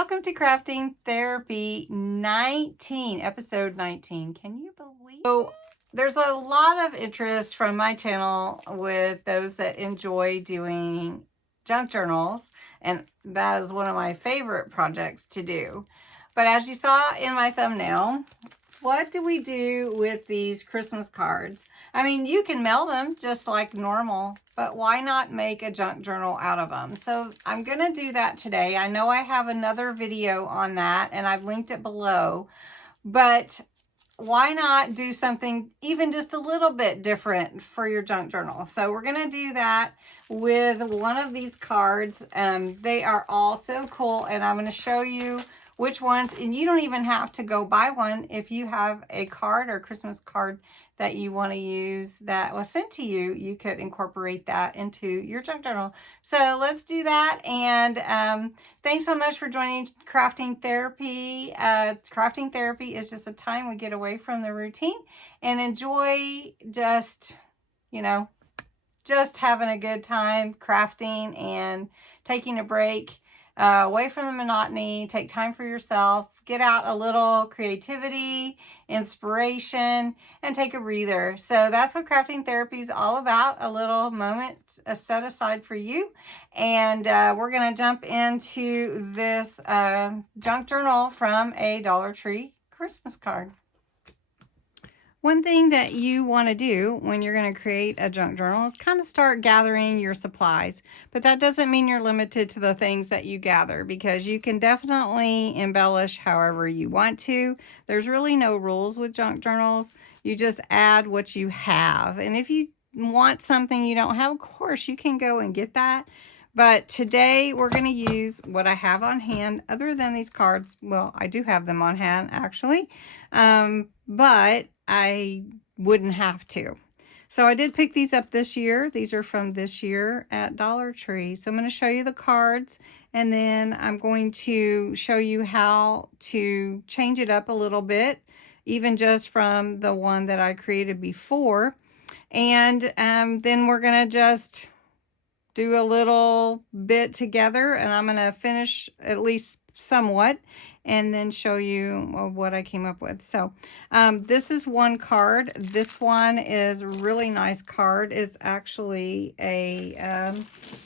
welcome to Crafting Therapy 19, episode 19. Can you believe? So there's a lot of interest from my channel with those that enjoy doing junk journals, and that is one of my favorite projects to do. But as you saw in my thumbnail, what do we do with these Christmas cards? I mean, you can mail them just like normal, but why not make a junk journal out of them? So I'm going to do that today. I know I have another video on that and I've linked it below, but why not do something even just a little bit different for your junk journal? So we're going to do that with one of these cards. They are all so cool, and I'm going to show you which ones, and you don't even have to go buy one. If you have a card or Christmas card that you want to use that was sent to you, you could incorporate that into your junk journal. So let's do that. And thanks so much for joining Crafting Therapy. Crafting Therapy is just a time we get away from the routine and enjoy just, just having a good time crafting and taking a break away from the monotony. Take time for yourself, get out a little creativity, inspiration, and take a breather. So that's what Crafting Therapy is all about, a little moment set aside for you. And we're going to jump into this junk journal from a Dollar Tree Christmas card. One thing that you want to do when you're going to create a junk journal is kind of start gathering your supplies. But that doesn't mean you're limited to the things that you gather, because you can definitely embellish however you want to. There's really no rules with junk journals. You just add what you have. And if you want something you don't have, of course, you can go and get that. But today we're going to use what I have on hand other than these cards. Well, I do have them on hand actually. But I wouldn't have to. So I did pick these up this year. These are from this year at Dollar Tree. So I'm going to show you the cards, and then I'm going to show you how to change it up a little bit, even just from the one that I created before. And then we're going to just do a little bit together, and I'm going to finish at least somewhat and then show you what I came up with. So this is one card. This one is a really nice card. It's actually a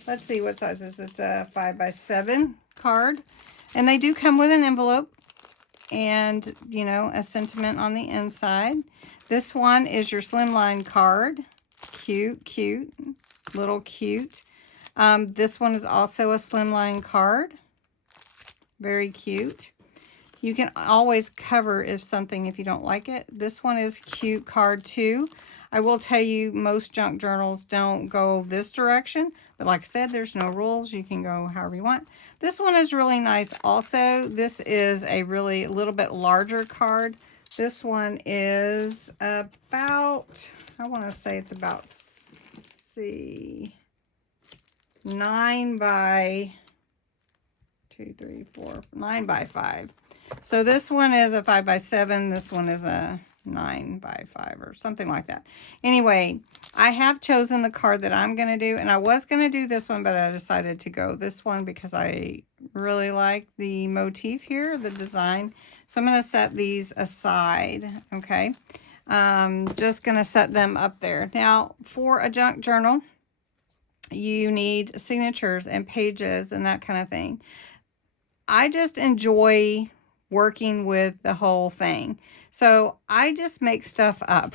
let's see what size is it. It's a 5x7 card, and they do come with an envelope and a sentiment on the inside. This one is your slimline card. Cute, little cute. This one is also a slimline card. Very cute. You can always cover if you don't like it. This one is cute card too. I will tell you, most junk journals don't go this direction, but like I said, there's no rules. You can go however you want. This one is really nice also. This is a little bit larger card. This one is about, I want to say it's about, see, 9 by 5. So this one is a 5x7. This one is a 9x5 or something like that. Anyway, I have chosen the card that I'm going to do, and I was going to do this one, but I decided to go this one because I really like the motif here, the design. So I'm going to set these aside, okay? Just going to set them up there. Now, for a junk journal, you need signatures and pages and that kind of thing. I just enjoy working with the whole thing. So I just make stuff up.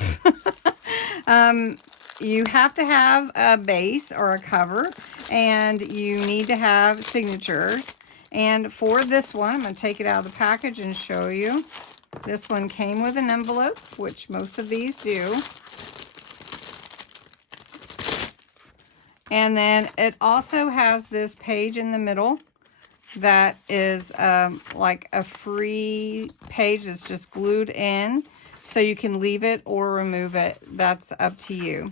You have to have a base or a cover, and you need to have signatures. And for this one, I'm going to take it out of the package and show you. This one came with an envelope, which most of these do. And then it also has this page in the middle that is like a free page that's just glued in, so you can leave it or remove it. That's up to you.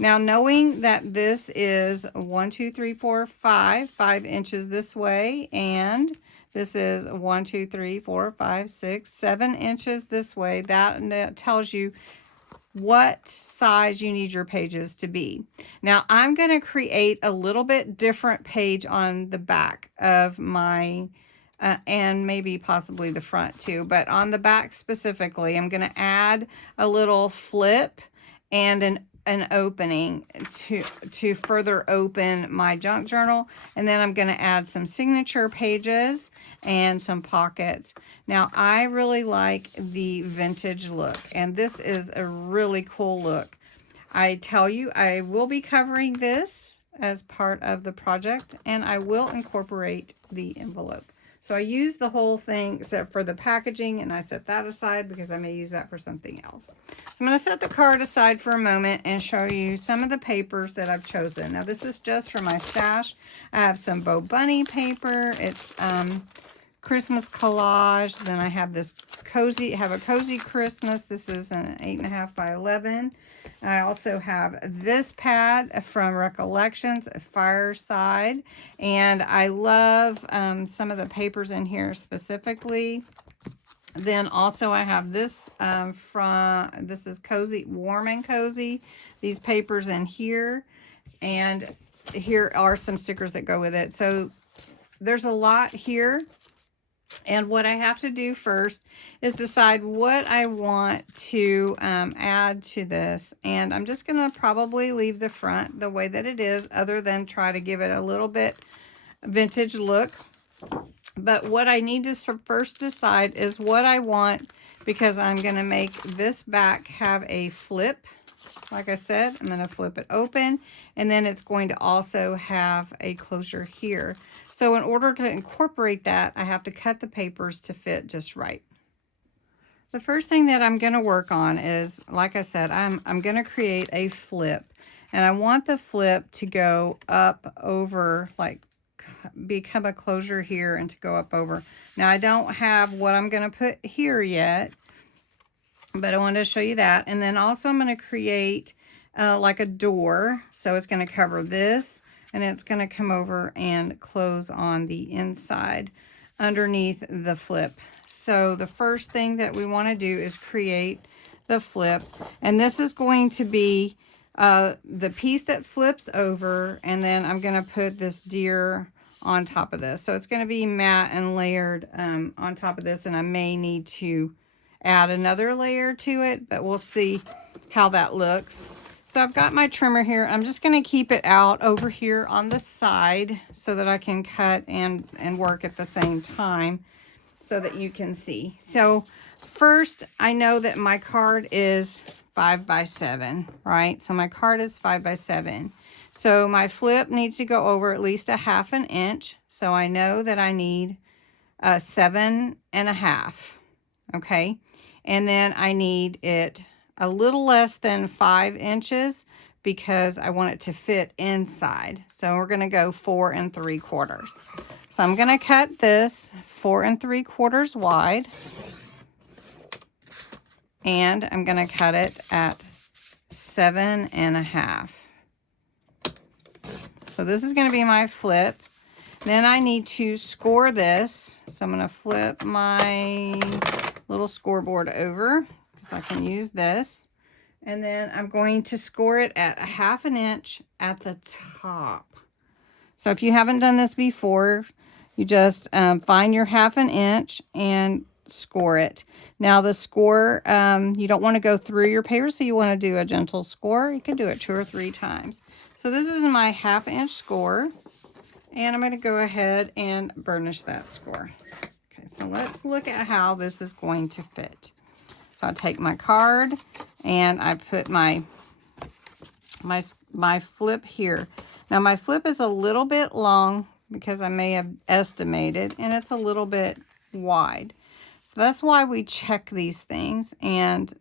Now, knowing that this is 1, 2, 3, 4, 5 inches this way, and this is 1, 2, 3, 4, 5, 6, 7 inches this way, that tells you what size you need your pages to be. Now, I'm going to create a little bit different page on the back of my and maybe possibly the front too. But on the back specifically, I'm going to add a little flip and an opening to further open my junk journal. And then I'm going to add some signature pages and some pockets. Now, I really like the vintage look, and this is a really cool look. I tell you, I will be covering this as part of the project, and I will incorporate the envelope. So I use the whole thing except for the packaging, and I set that aside because I may use that for something else. So I'm going to set the card aside for a moment and show you some of the papers that I've chosen. Now this is just for my stash. I have some Bo Bunny paper. It's Christmas collage. Then I have this a cozy Christmas. This is an 8.5 by 11. I also have this pad from Recollections, a Fireside, and I love some of the papers in here specifically. Then also I have this this is Cozy, Warm and Cozy, these papers in here, and here are some stickers that go with it. So there's a lot here. And what I have to do first is decide what I want to add to this. And I'm just going to probably leave the front the way that it is, other than try to give it a little bit vintage look. But what I need to first decide is what I want, because I'm going to make this back have a flip. Like I said, I'm going to flip it open, and then it's going to also have a closure here. So in order to incorporate that, I have to cut the papers to fit just right. The first thing that I'm going to work on is, like I said, I'm going to create a flip, and I want the flip to go up over, like become a closure here and to go up over. Now I don't have what I'm going to put here yet, but I wanted to show you that. And then also I'm going to create like a door. So it's going to cover this, and it's going to come over and close on the inside underneath the flip. So the first thing that we want to do is create the flip. And this is going to be the piece that flips over, and then I'm going to put this deer on top of this. So it's going to be matte and layered on top of this, and I may need to add another layer to it, but we'll see how that looks. So I've got my trimmer here. I'm just going to keep it out over here on the side so that I can cut and work at the same time so that you can see. So first, I know that my card is 5 by 7, right? So my card is 5 by 7. So my flip needs to go over at least a 1/2 inch. So I know that I need 7.5. Okay. And then I need it a little less than 5 inches because I want it to fit inside. So we're going to go 4 3/4. So I'm going to cut this 4 3/4 wide. And I'm going to cut it at 7.5. So this is going to be my flip. Then I need to score this. So I'm going to flip my little scoreboard over because I can use this. And then I'm going to score it at a 1/2 inch at the top. So if you haven't done this before, you just find your 1/2 inch and score it. Now the score, you don't want to go through your paper, so you want to do a gentle score. You can do it 2 or 3 times. So this is my 1/2 inch score, and I'm going to go ahead and burnish that score. Okay, so let's look at how this is going to fit. So I take my card and I put my flip here. Now my flip is a little bit long because I may have estimated, and it's a little bit wide. So that's why we check these things and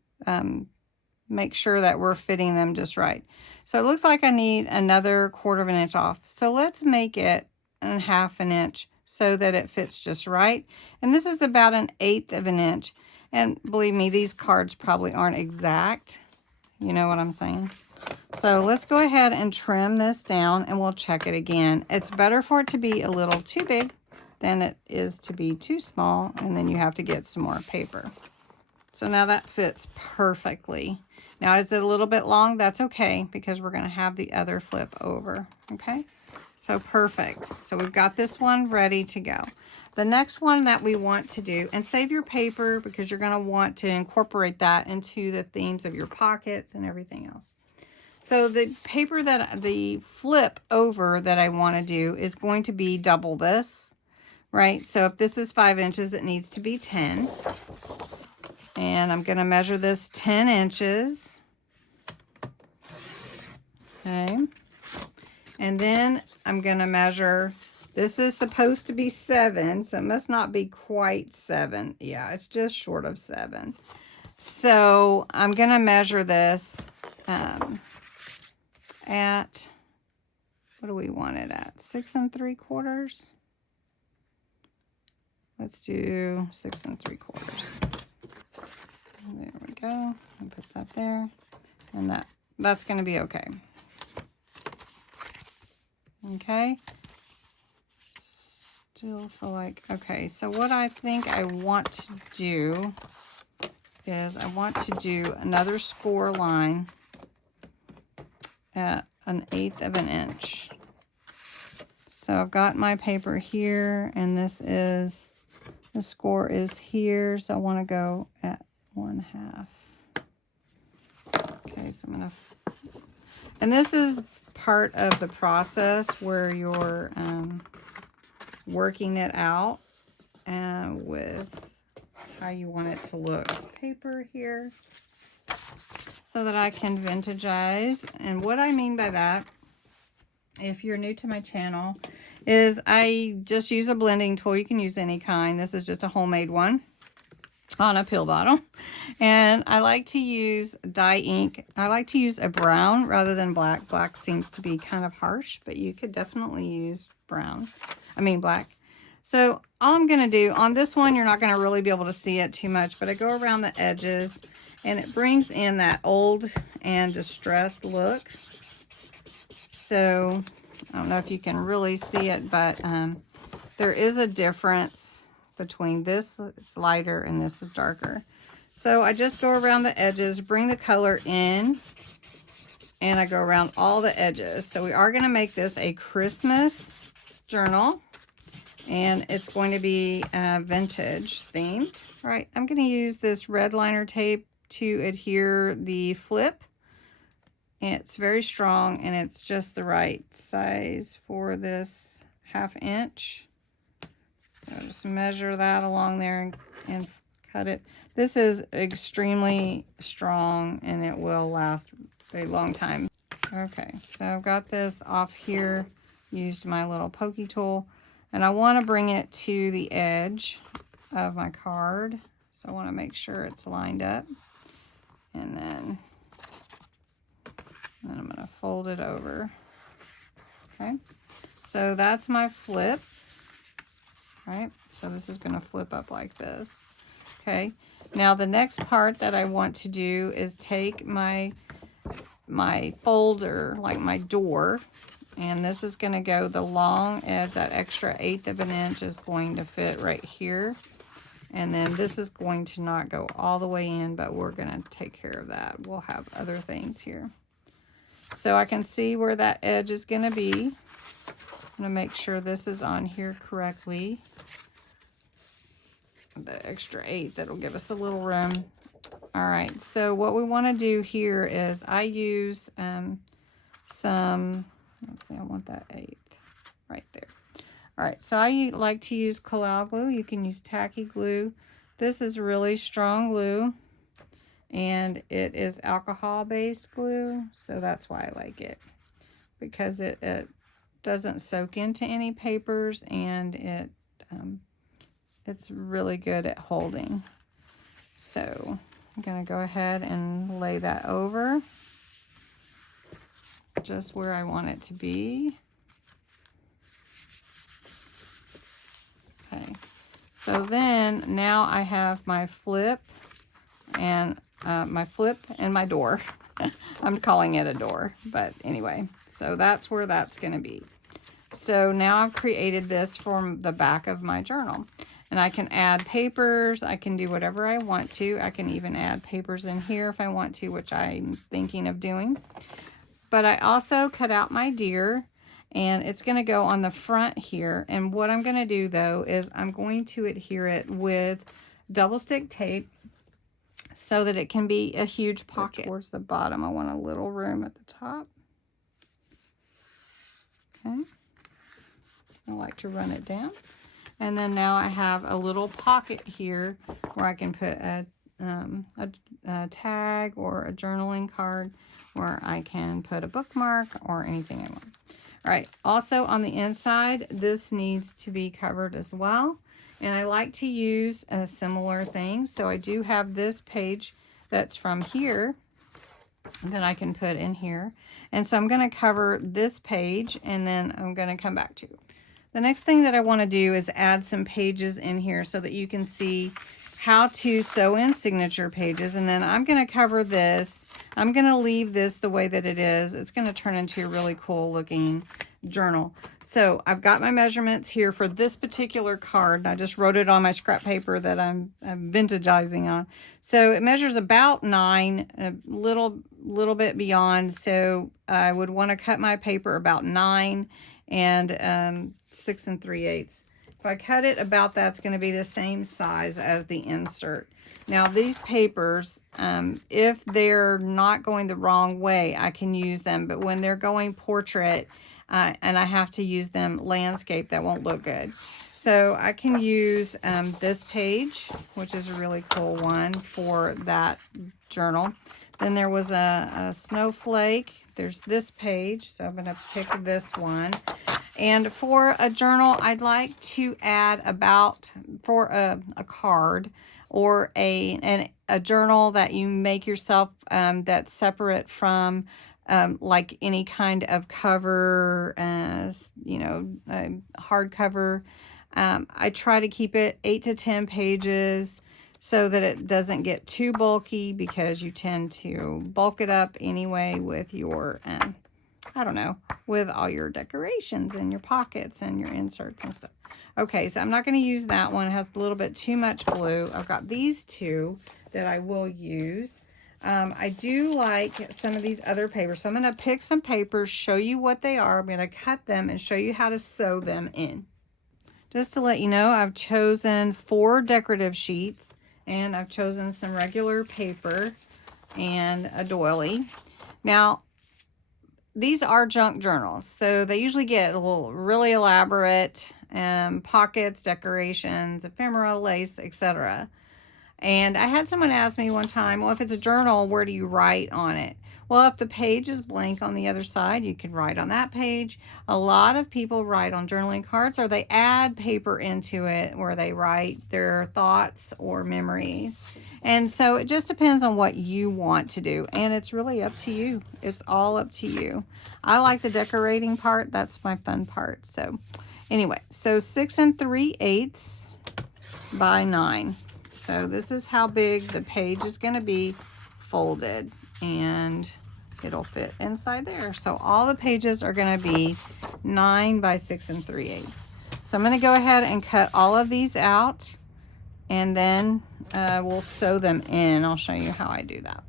make sure that we're fitting them just right. So it looks like I need another 1/4 inch off. So let's make it a 1/2 inch so that it fits just right. And this is about an 1/8 inch. And believe me, these cards probably aren't exact. You know what I'm saying? So let's go ahead and trim this down, and we'll check it again. It's better for it to be a little too big than it is to be too small, and then you have to get some more paper. So now that fits perfectly. Now, is it a little bit long? That's okay, because we're going to have the other flip over, okay? So perfect. So we've got this one ready to go. The next one that we want to do, and save your paper because you're going to want to incorporate that into the themes of your pockets and everything else. So the paper that the flip over that I want to do is going to be double this, right? So if this is 5 inches, it needs to be 10. And I'm going to measure this 10 inches. Okay. And then I'm going to measure, this is supposed to be 7, so it must not be quite 7. Yeah, it's just short of 7. So I'm going to measure this at, what do we want it at? 6 3/4. Let's do 6 3/4. There we go. I'll put that there. And that's going to be okay. Okay. Still feel like, okay, so what I think I want to do is I want to do another score line at 1/8 of an inch. So I've got my paper here, and this is, the score is here, so I want to go at 1/2. Okay, so I'm going to, and this is part of the process where you're working it out with how you want it to look. Paper here so that I can vintagize. And what I mean by that, if you're new to my channel, is I just use a blending tool. You can use any kind. This is just a homemade one on a pill bottle. And I like to use dye ink. I like to use a brown rather than black. Black seems to be kind of harsh, but you could definitely use black. So all I'm going to do on this one, you're not going to really be able to see it too much, but I go around the edges and it brings in that old and distressed look. So I don't know if you can really see it, but there is a difference between this, it's lighter, and this is darker. So I just go around the edges, bring the color in, and I go around all the edges. So we are going to make this a Christmas journal, and it's going to be vintage themed. All right, I'm going to use this red liner tape to adhere the flip. It's very strong, and it's just the right size for this 1/2 inch. So just measure that along there and cut it. This is extremely strong, and it will last a long time. Okay, so I've got this off here, used my little pokey tool, and I want to bring it to the edge of my card. So I want to make sure it's lined up. And then I'm going to fold it over. Okay, so that's my flip. All right, so this is going to flip up like this. Okay, now the next part that I want to do is take my folder, like my door, and this is going to go the long edge. That extra 1/8 of an inch is going to fit right here, and then this is going to not go all the way in, but we're going to take care of that. We'll have other things here. So I can see where that edge is going to be. I'm going to make sure this is on here correctly. The extra 8, that'll give us a little room. All right, so what we want to do here is I use some, let's see, I want that 1/8 right there. All right, so I like to use Collal glue. You can use tacky glue. This is really strong glue, and it is alcohol-based glue, so that's why I like it, because it doesn't soak into any papers, and it's really good at holding. So I'm going to go ahead and lay that over just where I want it to be. Okay, so then now I have my flip and my door. I'm calling it a door, but anyway, so that's where that's going to be. So now I've created this for the back of my journal. And I can add papers. I can do whatever I want to. I can even add papers in here if I want to, which I'm thinking of doing. But I also cut out my deer, and it's going to go on the front here. And what I'm going to do though is I'm going to adhere it with double stick tape so that it can be a huge pocket. Towards the bottom, I want a little room at the top. Okay, I like to run it down. And then now I have a little pocket here where I can put a tag or a journaling card, where I can put a bookmark or anything I want. All right, also on the inside, this needs to be covered as well. And I like to use a similar thing. So I do have this page that's from here that I can put in here. And so I'm going to cover this page, and then I'm going to come back to it. The next thing that I want to do is add some pages in here so that you can see how to sew in signature pages. And then I'm going to cover this. I'm going to leave this the way that it is. It's going to turn into a really cool looking journal. So I've got my measurements here for this particular card. I just wrote it on my scrap paper that I'm vintagizing on. So it measures about 9, a little bit beyond. So I would want to cut my paper about 9 and 6 3/8. If I cut it about that's going to be the same size as the insert. Now these papers, if they're not going the wrong way, I can use them. But when they're going portrait and I have to use them landscape, that won't look good. So I can use this page, which is a really cool one for that journal. Then there was a snowflake. There's this page, so I'm going to pick this one. And for a journal, I'd like to add about, for a card or a journal that you make yourself that's separate from like any kind of cover, you know, hardcover. I try to keep it 8 to 10 pages so that it doesn't get too bulky, because you tend to bulk it up anyway with your, I don't know, with all your decorations and your pockets and your inserts and stuff. Okay, so I'm not going to use that one. It has a little bit too much blue. I've got these two that I will use. I do like some of these other papers. So I'm going to pick some papers, show you what they are. I'm going to cut them and show you how to sew them in. Just to let you know, I've chosen 4 decorative sheets, and I've chosen some regular paper and a doily. Now, these are junk journals, so they usually get a little really elaborate pockets, decorations, ephemera, lace, etc. And I had someone ask me one time, well, if it's a journal, where do you write on it? Well, if the page is blank on the other side, you can write on that page. A lot of people write on journaling cards, or they add paper into it where they write their thoughts or memories. And so it just depends on what you want to do. And it's really up to you. It's all up to you. I like the decorating part. That's my fun part. So anyway, so 6 3/8 by 9. So this is how big the page is going to be folded, and it'll fit inside there. So all the pages are going to be 9 by 6 3/8. So I'm going to go ahead and cut all of these out, and then we'll sew them in. I'll show you how I do that.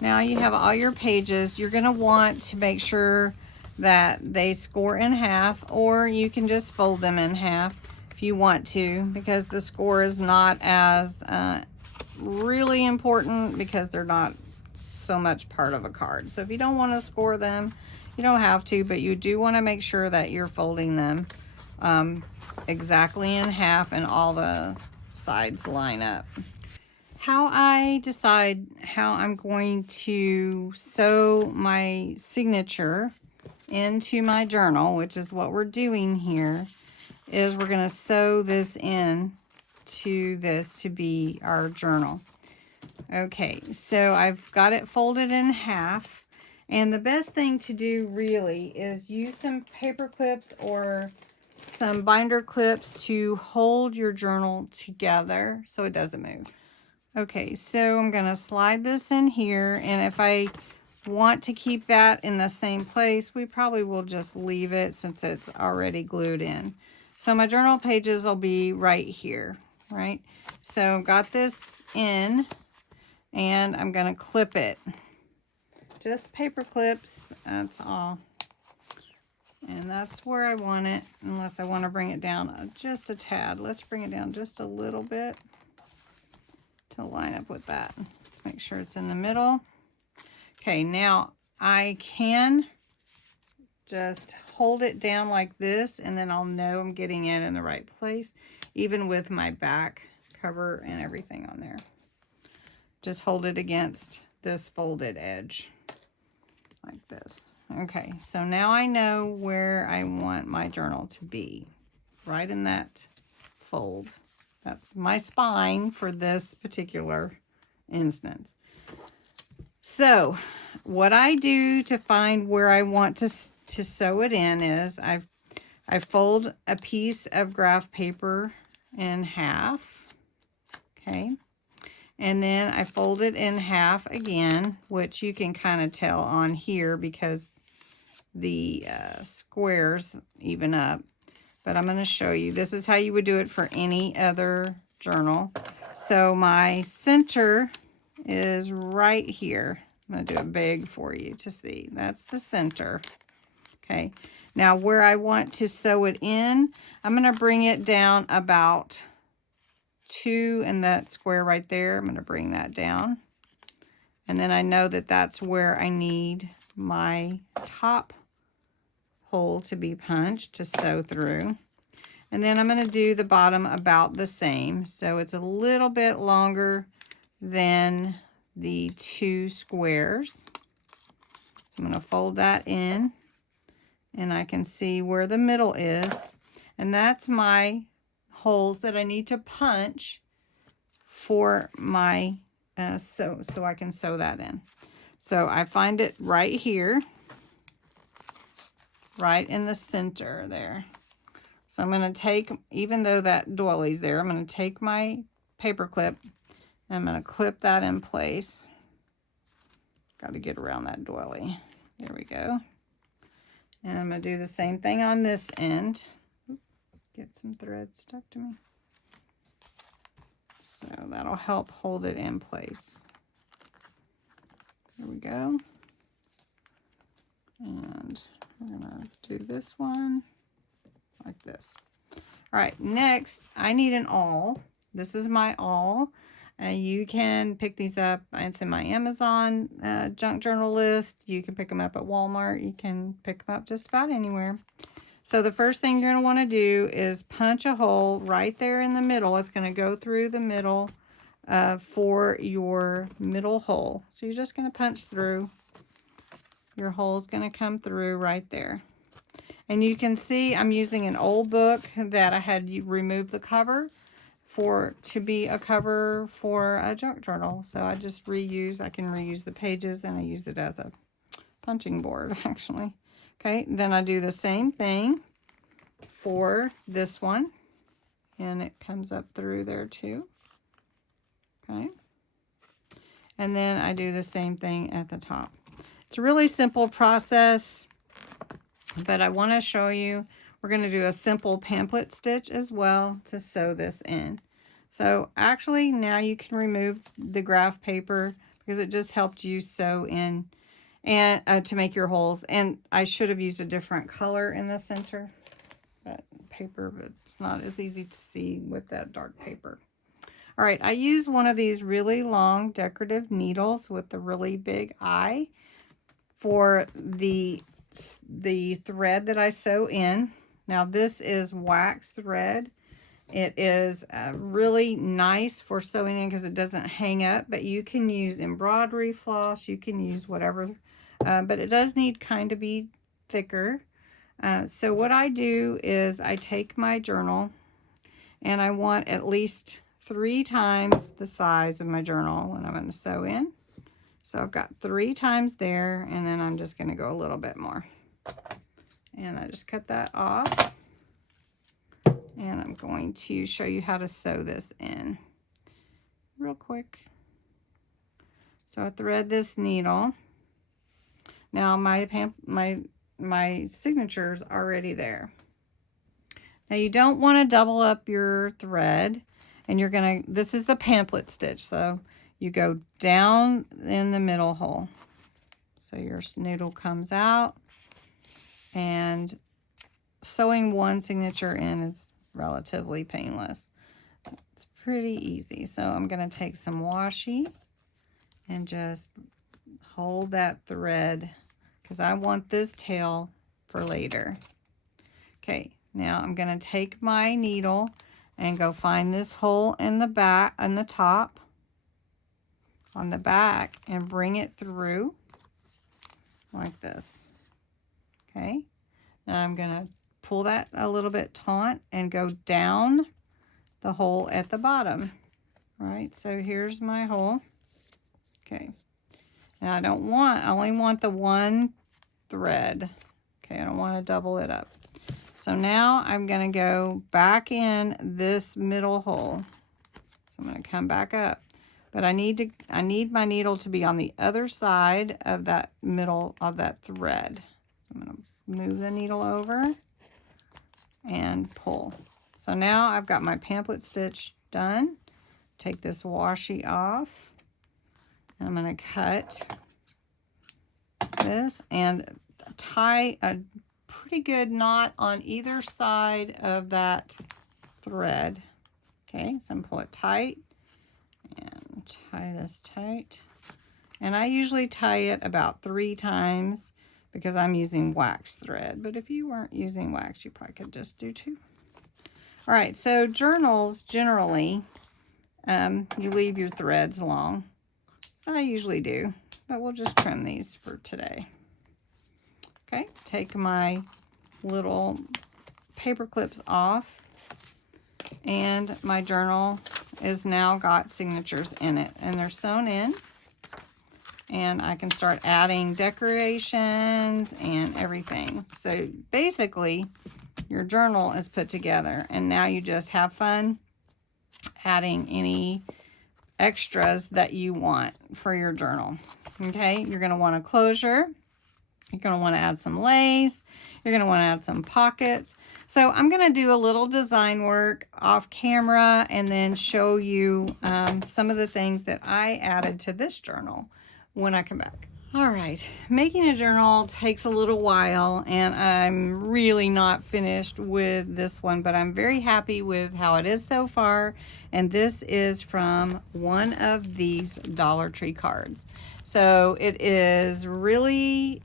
Now you have all your pages. You're going to want to make sure that they score in half, or you can just fold them in half if you want to, because the score is not as really important, because they're not so much part of a card. So if you don't want to score them, you don't have to, but you do want to make sure that you're folding them exactly in half and all the sides line up. How I decide how I'm going to sew my signature into my journal, which is what we're doing here, is we're going to sew this in to this to be our journal. Okay, so I've got it folded in half, and the best thing to do really is use some paper clips or some binder clips to hold your journal together so it doesn't move. Okay, so I'm going to slide this in here, and if I want to keep that in the same place, we probably will just leave it since it's already glued in. So my journal pages will be right here, right? So I've got this in, and I'm going to clip it. Just paper clips, that's all. And that's where I want it, unless I want to bring it down just a tad. Let's bring it down just a little bit to line up with that. Let's make sure it's in the middle. Okay, now I can just hold it down like this, and then I'll know I'm getting it in the right place, even with my back cover and everything on there. Just hold it against this folded edge like this. Okay, so now I know where I want my journal to be, right in that fold. That's my spine for this particular instance. So what I do to find where I want to sew it in is I fold a piece of graph paper in half, okay, and then I fold it in half again, which you can kind of tell on here because the squares even up. But I'm going to show you. This is how you would do it for any other journal. So my center is right here. I'm going to do it big for you to see. That's the center. Okay. Now where I want to sew it in, I'm going to bring it down about 2 in that square right there. I'm going to bring that down. And then I know that that's where I need my top hole to be punched to sew through. And then I'm going to do the bottom about the same. So it's a little bit longer than the 2 squares. So I'm going to fold that in, and I can see where the middle is. And that's my holes that I need to punch for my, so I can sew that in. So I find it right here, right in the center there. So I'm going to take, even though that doily's there, I'm going to take my paper clip and I'm going to clip that in place. Got to get around that doily. There we go. And I'm going to do the same thing on this end. Get some thread stuck to me. So that'll help hold it in place. There we go. And we're going to do this one like this. All right, next I need an awl. This is my awl. You can pick these up. It's in my Amazon junk journal list. You can pick them up at Walmart. You can pick them up just about anywhere. So the first thing you're going to want to do is punch a hole right there in the middle. It's going to go through the middle for your middle hole. So you're just going to punch through. Your hole's going to come through right there. And you can see I'm using an old book that I had removed the cover to be a cover for a junk journal. So I just I can reuse the pages, and I use it as a punching board actually. Okay, then I do the same thing for this one, and it comes up through there too. Okay, and then I do the same thing at the top. It's a really simple process, but I want to show you. We're going to do a simple pamphlet stitch as well to sew this in. So actually now you can remove the graph paper because it just helped you sew in and to make your holes. And I should have used a different color in the center, but it's not as easy to see with that dark paper. All right, I use one of these really long decorative needles with the really big eye for the thread that I sew in. Now this is wax thread. It is really nice for sewing in because it doesn't hang up, but you can use embroidery floss, you can use whatever, but it does need kind of be thicker. So what I do is I take my journal, and I want at least 3 times the size of my journal when I'm going to sew in. So I've got 3 times there, and then I'm just going to go a little bit more. And I just cut that off. And I'm going to show you how to sew this in real quick. So I thread this needle. Now my signature's already there. Now you don't want to double up your thread, and this is the pamphlet stitch. So you go down in the middle hole. So your needle comes out, and sewing one signature in is relatively painless. It's pretty easy. So I'm going to take some washi and just hold that thread because I want this tail for later. Okay, now I'm going to take my needle and go find this hole in the back, on the top, on the back, and bring it through like this. Okay, now I'm going to pull that a little bit taut and go down the hole at the bottom. Right, so here's my hole. Okay, now I only want the one thread. Okay, I don't want to double it up. So now I'm going to go back in this middle hole. So I'm going to come back up. But I need my needle to be on the other side of that middle of that thread. I'm going to move the needle over and pull. So now I've got my pamphlet stitch done. Take this washi off. And I'm going to cut this and tie a pretty good knot on either side of that thread. Okay, so I'm going to pull it tight and tie this tight. And I usually tie it about 3 times because I'm using wax thread. But if you weren't using wax, you probably could just do 2. All right, so journals generally, you leave your threads long. I usually do, but we'll just trim these for today. Okay, take my little paper clips off, and my journal is now got signatures in it, and they're sewn in, and I can start adding decorations and everything. So basically your journal is put together, and now you just have fun adding any extras that you want for your journal. Okay, you're going to want a closure. You're going to want to add some lace. You're going to want to add some pockets. So I'm going to do a little design work off camera and then show you some of the things that I added to this journal when I come back. All right, making a journal takes a little while, and I'm really not finished with this one, but I'm very happy with how it is so far. And this is from one of these Dollar Tree cards. So it is really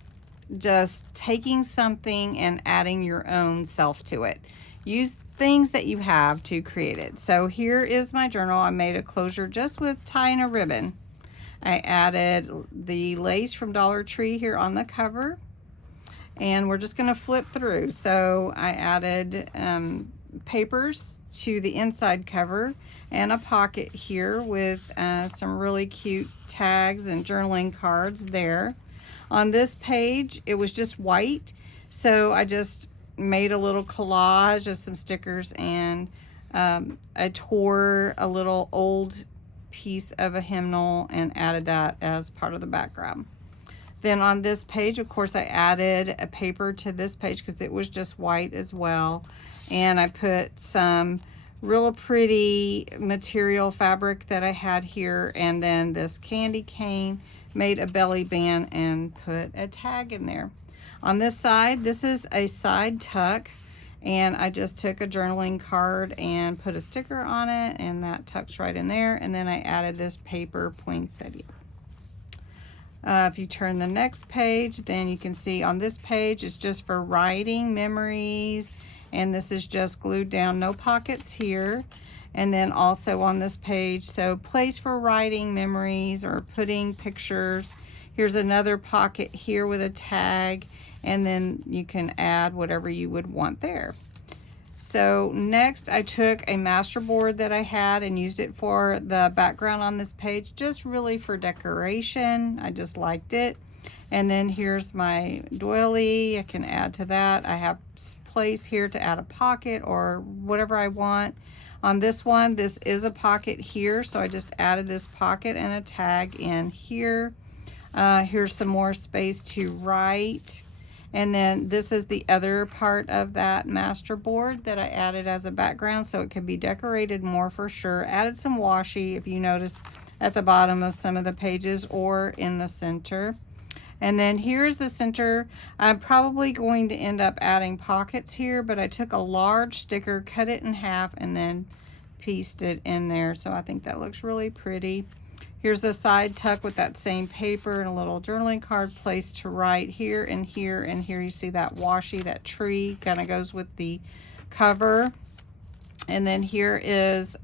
just taking something and adding your own self to it. Use things that you have to create it. So here is my journal. I made a closure just with tying a ribbon. I added the lace from Dollar Tree here on the cover, and we're just going to flip through. So I added papers to the inside cover and a pocket here with some really cute tags and journaling cards there. On this page, it was just white, so I just made a little collage of some stickers, and I tore a little old piece of a hymnal and added that as part of the background. Then on this page, of course, I added a paper to this page because it was just white as well, and I put some real pretty material fabric that I had here, and then this candy cane, made a belly band and put a tag in there. On this side, this is a side tuck, and I just took a journaling card and put a sticker on it, and that tucks right in there. And then I added this paper poinsettia. If you turn the next page, then you can see on this page it's just for writing memories, and this is just glued down, no pockets here. And then also on this page, so place for writing memories or putting pictures. Here's another pocket here with a tag, and then you can add whatever you would want there. So next I took a master board that I had and used it for the background on this page, just really for decoration. I just liked it. And then here's my doily. I can add to that. I have place here to add a pocket or whatever I want. On this one, this is a pocket here, so I just added this pocket and a tag in here. Here's some more space to write. And then this is the other part of that master board that I added as a background, so it can be decorated more for sure. Added some washi, if you notice, at the bottom of some of the pages or in the center. And then here's the center. I'm probably going to end up adding pockets here, but I took a large sticker, cut it in half, and then pieced it in there. So I think that looks really pretty. Here's the side tuck with that same paper and a little journaling card placed to right here and here and here. You see that washi, that tree kind of goes with the cover. And then here is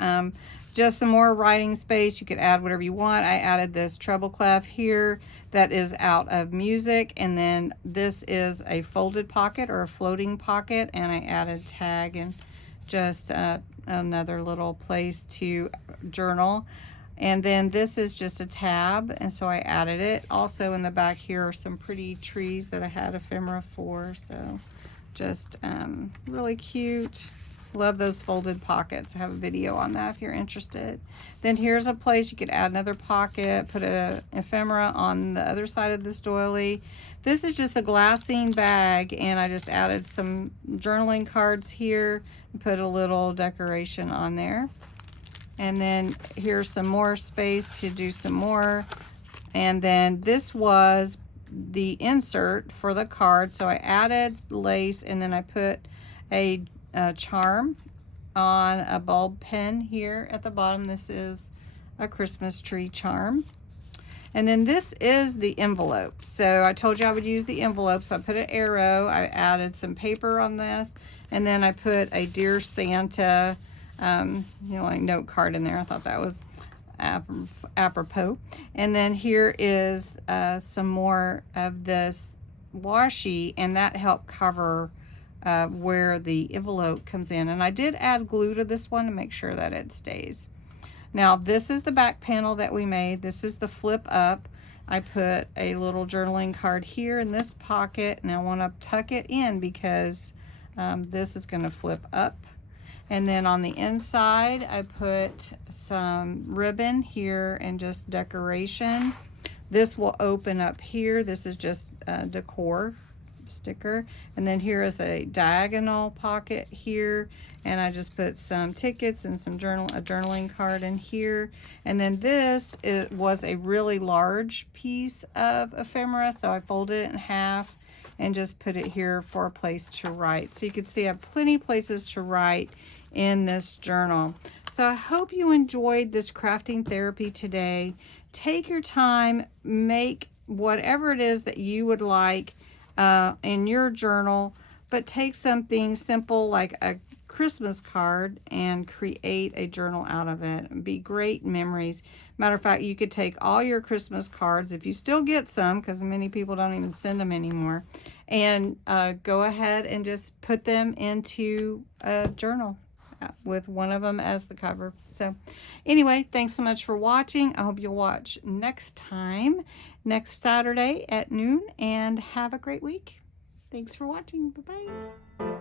just some more writing space. You could add whatever you want. I added this treble clef here that is out of music. And then this is a folded pocket or a floating pocket. And I added tag and just another little place to journal. And then this is just a tab, and so I added it. Also in the back here are some pretty trees that I had ephemera for, so just really cute. Love those folded pockets. I have a video on that if you're interested. Then here's a place you could add another pocket, put a ephemera on the other side of this doily. This is just a glassine bag, and I just added some journaling cards here and put a little decoration on there. And then here's some more space to do some more. And then this was the insert for the card. So I added lace, and then I put a charm on a bulb pin here at the bottom. This is a Christmas tree charm. And then this is the envelope. So I told you I would use the envelope. So I put an arrow. I added some paper on this. And then I put a Dear Santa like note card in there. I thought that was apropos. And then here is some more of this washi, and that helped cover where the envelope comes in. And I did add glue to this one to make sure that it stays. Now this is the back panel that we made. This is the flip up. I put a little journaling card here in this pocket, and I want to tuck it in because this is going to flip up. And then on the inside, I put some ribbon here and just decoration. This will open up here. This is just a decor sticker. And then here is a diagonal pocket here. And I just put some tickets and some a journaling card in here. And then this was a really large piece of ephemera. So I folded it in half and just put it here for a place to write. So you can see I have plenty of places to write in this journal. So I hope you enjoyed this crafting therapy today. Take your time, make whatever it is that you would like in your journal, but take something simple like a Christmas card and create a journal out of it. It'd be great memories. Matter of fact, you could take all your Christmas cards, if you still get some, because many people don't even send them anymore, and go ahead and just put them into a journal with one of them as the cover. So anyway, thanks so much for watching. I hope you'll watch next time, next Saturday at noon, and have a great week. Thanks for watching. Bye-bye.